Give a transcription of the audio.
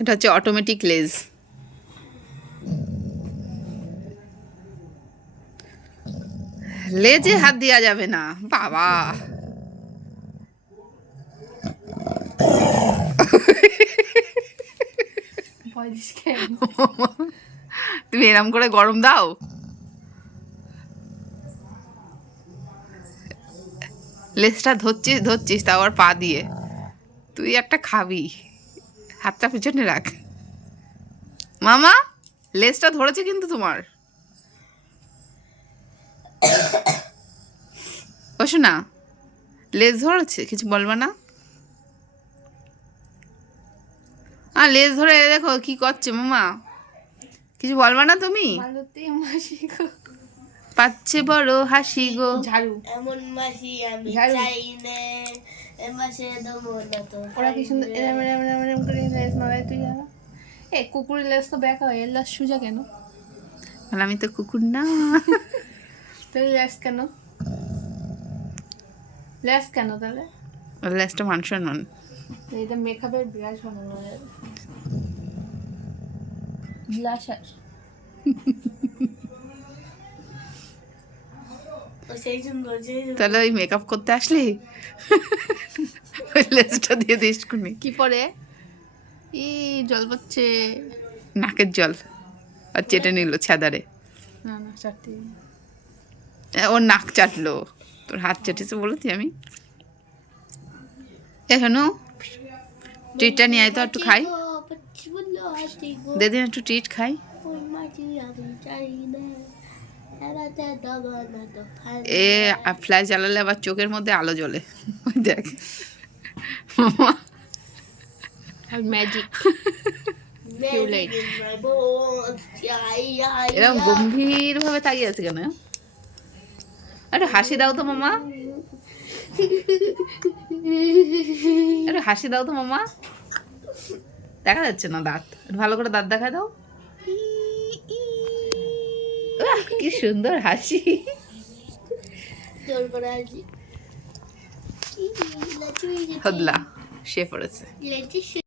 এটা হচ্ছে অটোমেটিক লেজ লেজে হাত দেওয়া যাবে না। বাবা। তুমি এরম করে গরম দাও। লেজটা ধরছিস ধরছিস তা আবার পা দিয়ে। তুই একটা খাবি। হাতটা পিছনে রাখ। মামা লেজটা ধরেছে কিন্তু তোমার। বসো না লেজ ধরেছে? কিছু বলবে না? আর লেজ ধরে দেখো কি করছে মামা। কিছু বলবা না তুমি? পাচ্ছে বড় হাসি গো। ঝাড়ু। এমন মাসি আমি চাই না। ওরা কি সুন্দর এরম এরম এরম এরম করে লেস মারায় তুই জানা এ কুকুরের লেস তো ব্যাকা হয় এর লেস সুজা কেন? আমি তো কুকুর না। তোর লেস কেন? লেস কেন তাহলে? ওর মানুষের নন। এটা মেকআপের ব্রাশ বানানো যায় ব্লাশার তাহলে ওই মেকআপ করতে আসলি? লেজটা দিয়ে দিস কুনি কি পরে? ই জল পড়ছে। নাকের জল। আর চেটে নিল ছাদারে। না না চারটে ওর নাক চাটলো। তোর হাত চেটেছে বলেছি আমি। এখনও ট্রিটটা নিয়ে আয় তো একটু খাই। দেদিন একটু ট্রিট খাই। এ ফ্ল্যাশ জ্বালালে আবার চোখের মধ্যে আলো জ্বলে। দেখ। মামা। ম্যাজিক এরকম গম্ভীর ভাবে তাকিয়ে আছে কেন? একটু হাসি দাও তো মামা। একটু হাসি দাও তো মামা। দেখা যাচ্ছে না দাঁত। ভালো করে দাঁত দেখা দাও। কি সুন্দর হাসি। হদলা সে পড়েছে।